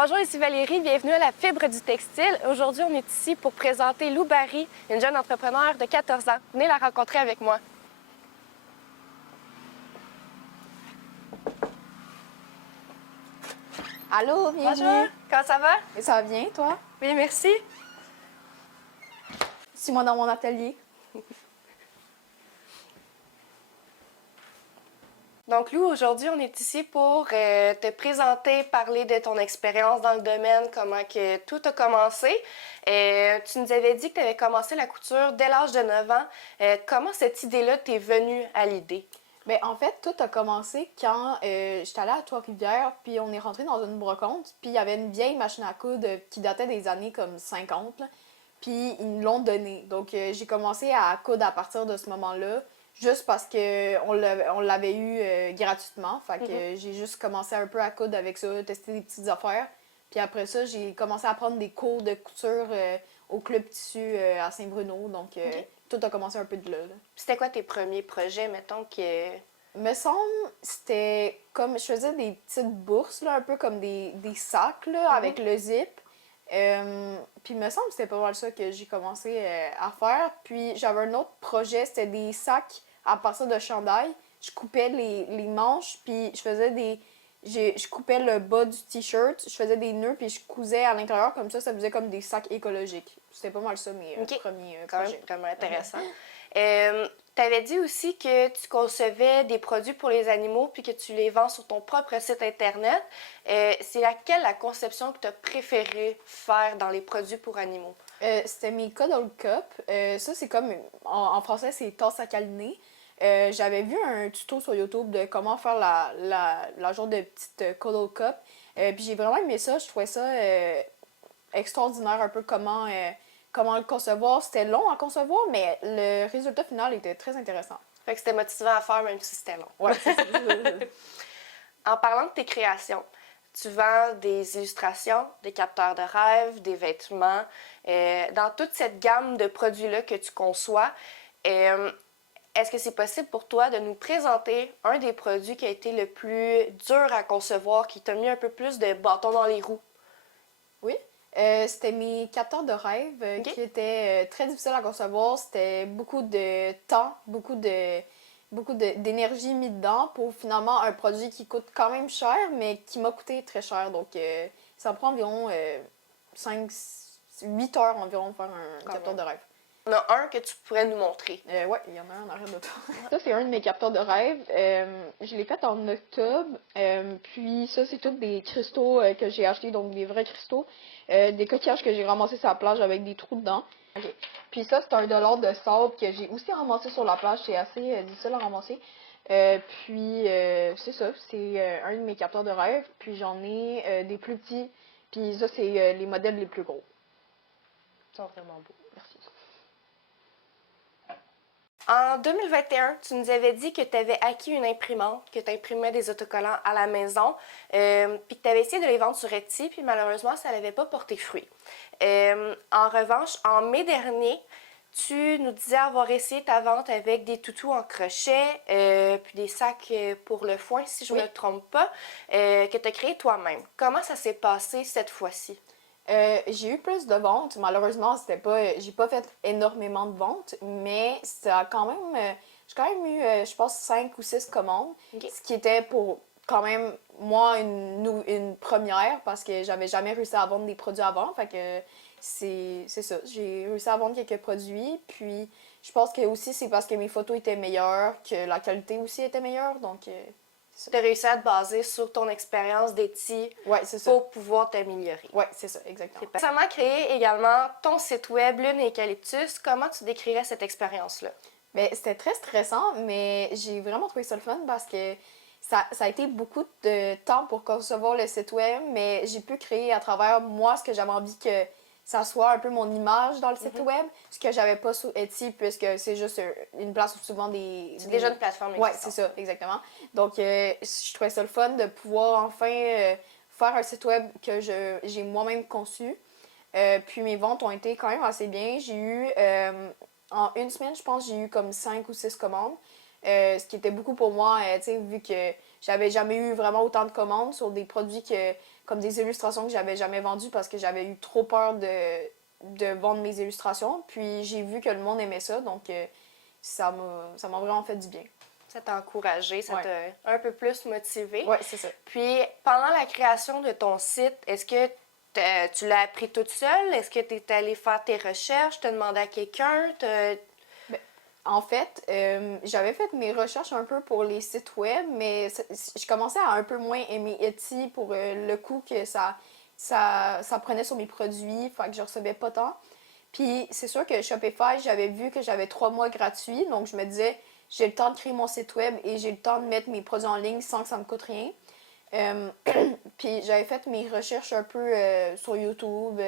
Bonjour, ici Valérie, bienvenue à la Fibre du Textile. Aujourd'hui, on est ici pour présenter Lou Barry, une jeune entrepreneure de 14 ans. Venez la rencontrer avec moi. Allô, bienvenue. Bonjour, comment ça va? Et ça va bien, toi? Oui, merci. Suis-moi dans mon atelier. Donc Lou, aujourd'hui, on est ici pour te présenter, parler de ton expérience dans le domaine, comment que tout a commencé. Tu nous avais dit que tu avais commencé la couture dès l'âge de 9 ans. Comment cette idée-là t'est venue à l'idée? Bien, en fait, tout a commencé quand j'étais allée à Trois-Rivières, puis on est rentré dans une brocante, puis il y avait une vieille machine à coudre qui datait des années comme 50, là, puis ils me l'ont donnée. Donc, j'ai commencé à coudre à partir de ce moment-là, juste parce que on l'avait eu gratuitement. Fait que j'ai juste commencé un peu à coudre avec ça, tester des petites affaires. Puis après ça, j'ai commencé à prendre des cours de couture au Club Tissu à Saint-Bruno. Donc, tout a commencé un peu de là. C'était quoi tes premiers projets, mettons, que... Me semble, c'était comme, je faisais des petites bourses, là, un peu comme des sacs, là, avec le zip. Puis me semble que c'était pas mal ça que j'ai commencé à faire. Puis j'avais un autre projet, c'était des sacs à partir de chandail. Je coupais les manches, puis je faisais des... Je coupais le bas du t-shirt, je faisais des nœuds, puis je cousais à l'intérieur comme ça faisait comme des sacs écologiques. C'était pas mal ça mes premiers Quand projets. même vraiment intéressant. Tu avais dit aussi que tu concevais des produits pour les animaux puis que tu les vends sur ton propre site Internet. C'est laquelle la conception que tu as préféré faire dans les produits pour animaux? C'était mes Cuddle Cup. Ça, c'est comme, en français, c'est tasse à câliner. J'avais vu un tuto sur YouTube de comment faire la genre de petite Cuddle Cup. Puis j'ai vraiment aimé ça. Je trouvais ça extraordinaire, un peu comment le concevoir. C'était long à concevoir, mais le résultat final était très intéressant. Fait que c'était motivant à faire même si c'était long. Ouais, c'est ça. En parlant de tes créations, tu vends des illustrations, des capteurs de rêve, des vêtements. Dans toute cette gamme de produits-là que tu conçois, est-ce que c'est possible pour toi de nous présenter un des produits qui a été le plus dur à concevoir, qui t'a mis un peu plus de bâton dans les roues? Oui. C'était mes capteurs de rêve qui étaient très difficiles à concevoir. C'était beaucoup de temps, beaucoup d'énergie mis dedans pour finalement un produit qui coûte quand même cher, mais qui m'a coûté très cher. Donc, ça prend environ 8 heures environ de faire un capteur de rêve. Il y en a un que tu pourrais nous montrer. Ouais, il y en a un en arrière de toi. Ça, c'est un de mes capteurs de rêve. Je l'ai fait en octobre. Puis ça, c'est tous des cristaux que j'ai achetés, donc des vrais cristaux. Des coquillages que j'ai ramassés sur la plage avec des trous dedans. Okay. Puis ça, c'est $1 de sable que j'ai aussi ramassé sur la plage. C'est assez difficile à ramasser. Puis c'est ça, c'est un de mes capteurs de rêve. Puis j'en ai des plus petits. Puis ça, c'est les modèles les plus gros. Ils sont vraiment beaux. Merci. En 2021, tu nous avais dit que tu avais acquis une imprimante, que tu imprimais des autocollants à la maison, puis que tu avais essayé de les vendre sur Etsy, puis malheureusement, ça n'avait pas porté fruit. En revanche, en mai dernier, tu nous disais avoir essayé ta vente avec des toutous en crochet, puis des sacs pour le foin, si je ne me trompe pas, que tu as créé toi-même. Comment ça s'est passé cette fois-ci? J'ai eu plus de ventes. Malheureusement, j'ai pas fait énormément de ventes, mais ça a quand même, j'ai quand même eu, je pense, 5 ou 6 commandes, ce qui était pour quand même, moi, une première, parce que j'avais jamais réussi à vendre des produits avant, fait que c'est ça. J'ai réussi à vendre quelques produits, puis je pense que aussi c'est parce que mes photos étaient meilleures, que la qualité aussi était meilleure, donc... Tu as réussi à te baser sur ton expérience d'Etsy pour pouvoir t'améliorer. Oui, c'est ça, exactement. Tu as récemment créé également ton site web Lune et Eucalyptus. Comment tu décrirais cette expérience-là? Bien, c'était très stressant, mais j'ai vraiment trouvé ça le fun parce que ça a été beaucoup de temps pour concevoir le site web, mais j'ai pu créer à travers moi ce que j'avais envie que ça soit un peu mon image dans le site web, ce que j'avais pas sur Etsy, puisque c'est juste une place où souvent C'est déjà une plateforme existante. Oui, c'est ça, exactement. Donc, je trouvais ça le fun de pouvoir enfin faire un site web que j'ai moi-même conçu. Puis mes ventes ont été quand même assez bien. J'ai eu, en une semaine, je pense, j'ai eu comme 5 ou 6 commandes. Ce qui était beaucoup pour moi, tu sais, vu que j'avais jamais eu vraiment autant de commandes sur des produits comme des illustrations que j'avais jamais vendues parce que j'avais eu trop peur de vendre mes illustrations. Puis j'ai vu que le monde aimait ça, donc ça m'a vraiment fait du bien. Ça t'a encouragé, ça Ouais. t'a un peu plus motivé. Ouais, c'est ça. Puis, pendant la création de ton site, est-ce que tu l'as appris toute seule? Est-ce que tu es allée faire tes recherches? T'as demandé à quelqu'un? En fait, j'avais fait mes recherches un peu pour les sites web, mais je commençais à un peu moins aimer Etsy pour le coût que ça prenait sur mes produits, fait que je recevais pas tant. Puis c'est sûr que Shopify, j'avais vu que j'avais 3 mois gratuits, donc je me disais, j'ai le temps de créer mon site web et j'ai le temps de mettre mes produits en ligne sans que ça me coûte rien. Puis j'avais fait mes recherches un peu sur YouTube,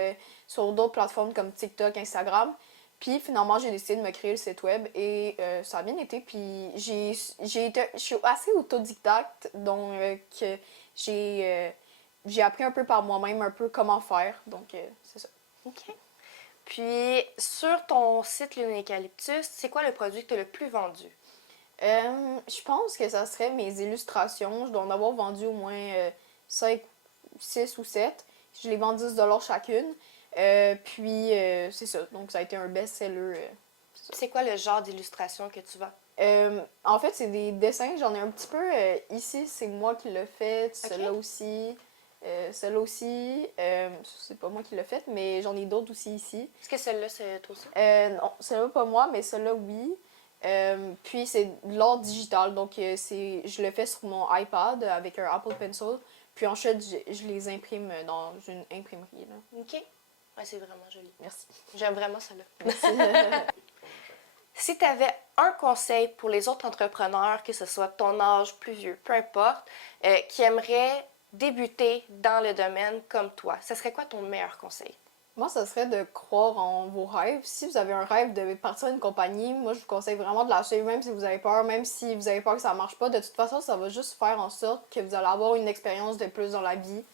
sur d'autres plateformes comme TikTok, Instagram. Puis finalement, j'ai décidé de me créer le site web et ça a bien été. Puis je suis assez autodidacte, donc que j'ai appris un peu par moi-même, un peu comment faire. Donc c'est ça. OK. Puis, sur ton site L'Eucalyptus, c'est quoi le produit que tu as le plus vendu? Je pense que ça serait mes illustrations. Je dois en avoir vendu au moins 5, 6 ou 7. Je les vends 10 chacune. Puis, c'est ça. Donc, ça a été un best-seller. C'est quoi le genre d'illustration que tu vends? En fait, c'est des dessins. J'en ai un petit peu ici. C'est moi qui l'ai fait. Celle-là aussi. Celle-là aussi. C'est pas moi qui l'ai faite, mais j'en ai d'autres aussi ici. Est-ce que celle-là, c'est toi aussi? Non, celle-là, pas moi, mais celle-là, oui. Puis c'est de l'art digital, donc je le fais sur mon iPad avec un Apple Pencil. Puis ensuite, je les imprime dans une imprimerie. Là. OK. Ouais, c'est vraiment joli. Merci. J'aime vraiment ça là. Merci. Si tu avais un conseil pour les autres entrepreneurs, que ce soit ton âge, plus vieux, peu importe, qui aimeraient débuter dans le domaine comme toi, ce serait quoi ton meilleur conseil? Moi, ça serait de croire en vos rêves. Si vous avez un rêve de partir à une compagnie, moi, je vous conseille vraiment de la suivre, même si vous avez peur, même si vous avez peur que ça marche pas. De toute façon, ça va juste faire en sorte que vous allez avoir une expérience de plus dans la vie.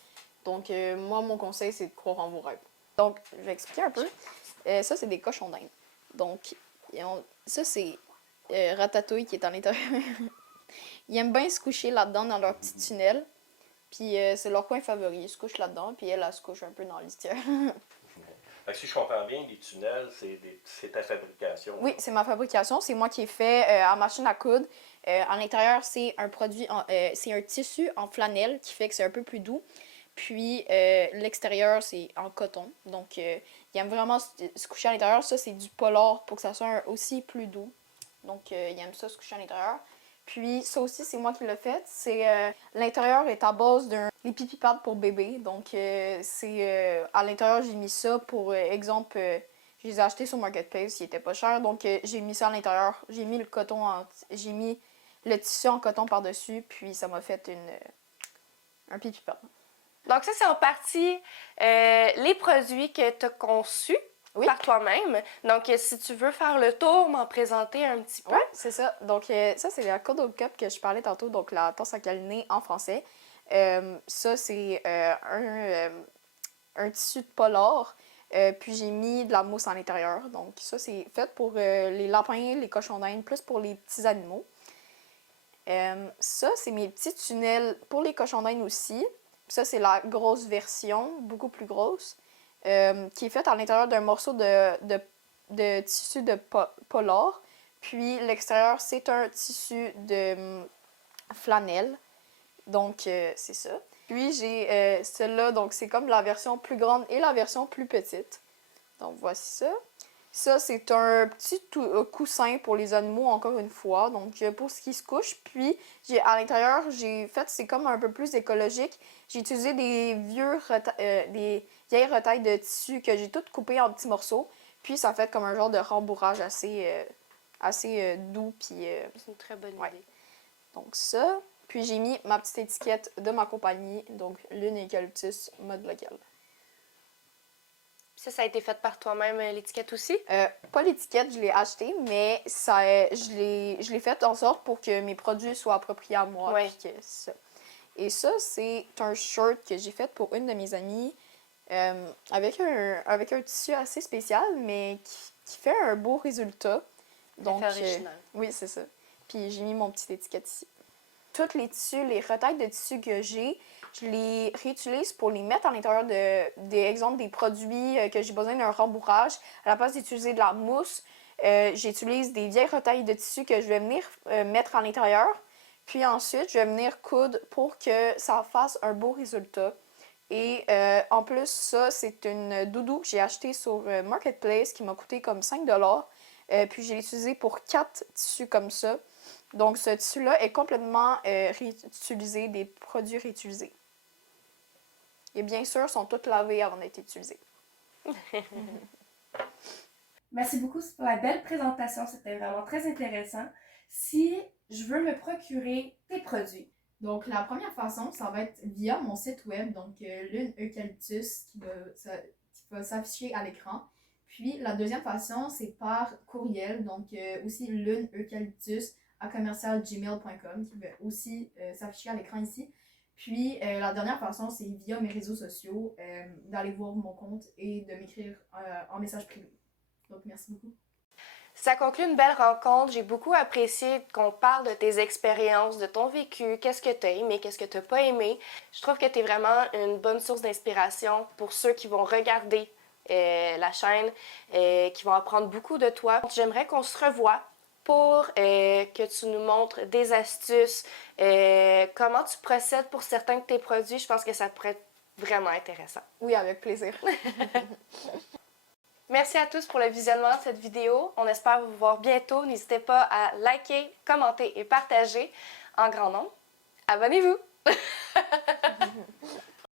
Donc, moi, mon conseil, c'est de croire en vos rêves. Donc, je vais expliquer un peu. Ça, c'est des cochons d'Inde. Donc, ça, c'est Ratatouille qui est en l'intérieur. Ils aiment bien se coucher là-dedans dans leur petit tunnel. Puis, c'est leur coin favori. Ils se couchent là-dedans, puis elle se couche un peu dans le litière. Fait que si je comprends bien, les tunnels, c'est ta fabrication. Oui, c'est ma fabrication. C'est moi qui ai fait en machine à coudre. À l'intérieur, c'est un produit, c'est un tissu en flanelle qui fait que c'est un peu plus doux. Puis l'extérieur, c'est en coton. Donc, ils aiment vraiment se coucher à l'intérieur. Ça, c'est du polar pour que ça soit aussi plus doux. Donc, ils aiment ça se coucher à l'intérieur. Puis, ça aussi, c'est moi qui l'ai fait. L'intérieur est à base des pipi pads pour bébé. Donc, à l'intérieur, j'ai mis ça pour exemple, je les ai achetés sur Marketplace, ils étaient pas chers. Donc, j'ai mis ça à l'intérieur. J'ai mis j'ai mis le tissu en coton par-dessus. Puis, ça m'a fait un pipi pad. Donc ça, c'est en partie les produits que tu as conçus par toi-même. Donc, si tu veux faire le tour, m'en présenter un petit peu. Oui, c'est ça. Donc, ça, c'est la Cuddle Cup que je parlais tantôt, donc la tasse à câliner en français. Ça, c'est un tissu de polar. Puis, j'ai mis de la mousse à l'intérieur. Donc, ça, c'est fait pour les lapins, les cochons d'Inde, plus pour les petits animaux. Ça, c'est mes petits tunnels pour les cochons d'Inde aussi. Ça, c'est la grosse version, beaucoup plus grosse, qui est faite à l'intérieur d'un morceau de tissu de polar. Puis l'extérieur, c'est un tissu de flanelle. Donc, c'est ça. Puis, j'ai celle-là, donc c'est comme la version plus grande et la version plus petite. Donc, voici ça. Ça, c'est un petit coussin pour les animaux, encore une fois. Donc, pour ce qui se couche. Puis, à l'intérieur, c'est comme un peu plus écologique. J'ai utilisé des vieilles retailles de tissu que j'ai toutes coupées en petits morceaux. Puis, ça fait comme un genre de rembourrage assez doux. Puis, c'est une très bonne idée. Donc, ça. Puis, j'ai mis ma petite étiquette de ma compagnie. Donc, l'Eucalyptus mode local. Ça a été fait par toi-même, l'étiquette aussi? Pas l'étiquette, je l'ai acheté, mais je l'ai fait en sorte pour que mes produits soient appropriés à moi. Ouais. Et ça, c'est un shirt que j'ai fait pour une de mes amies avec un tissu assez spécial, mais qui fait un beau résultat. Donc, original. oui, c'est ça. Puis j'ai mis mon petite étiquette ici. tous les tissus, les retailles de tissus que j'ai, je les réutilise pour les mettre à l'intérieur des produits que j'ai besoin d'un rembourrage. À la place d'utiliser de la mousse, j'utilise des vieilles retailles de tissu que je vais venir mettre à l'intérieur. Puis ensuite, je vais venir coudre pour que ça fasse un beau résultat. Et en plus, ça, c'est une doudou que j'ai achetée sur Marketplace qui m'a coûté comme 5$. Puis j'ai utilisé pour 4 tissus comme ça. Donc ce tissu-là est complètement réutilisé, des produits réutilisés. Et bien sûr, sont tous lavés avant d'être utilisés. Merci beaucoup pour la belle présentation, c'était vraiment très intéressant. Si je veux me procurer tes produits, Donc, la première façon, ça va être via mon site web, donc Lune Eucalyptus, qui va s'afficher à l'écran. Puis, la deuxième façon, c'est par courriel, donc aussi luneeucalyptus@gmail.com, qui va aussi s'afficher à l'écran ici. Puis, la dernière façon, c'est via mes réseaux sociaux, d'aller voir mon compte et de m'écrire en message privé. Donc, merci beaucoup. ça conclut une belle rencontre. J'ai beaucoup apprécié qu'on parle de tes expériences, de ton vécu, qu'est-ce que tu as aimé, qu'est-ce que tu n'as pas aimé. Je trouve que tu es vraiment une bonne source d'inspiration pour ceux qui vont regarder la chaîne, qui vont apprendre beaucoup de toi. J'aimerais qu'on se revoie pour que tu nous montres des astuces, comment tu procèdes pour certains de tes produits. Je pense que ça pourrait être vraiment intéressant. Oui, avec plaisir. Merci à tous pour le visionnement de cette vidéo. On espère vous voir bientôt. N'hésitez pas à liker, commenter et partager en grand nombre. Abonnez-vous!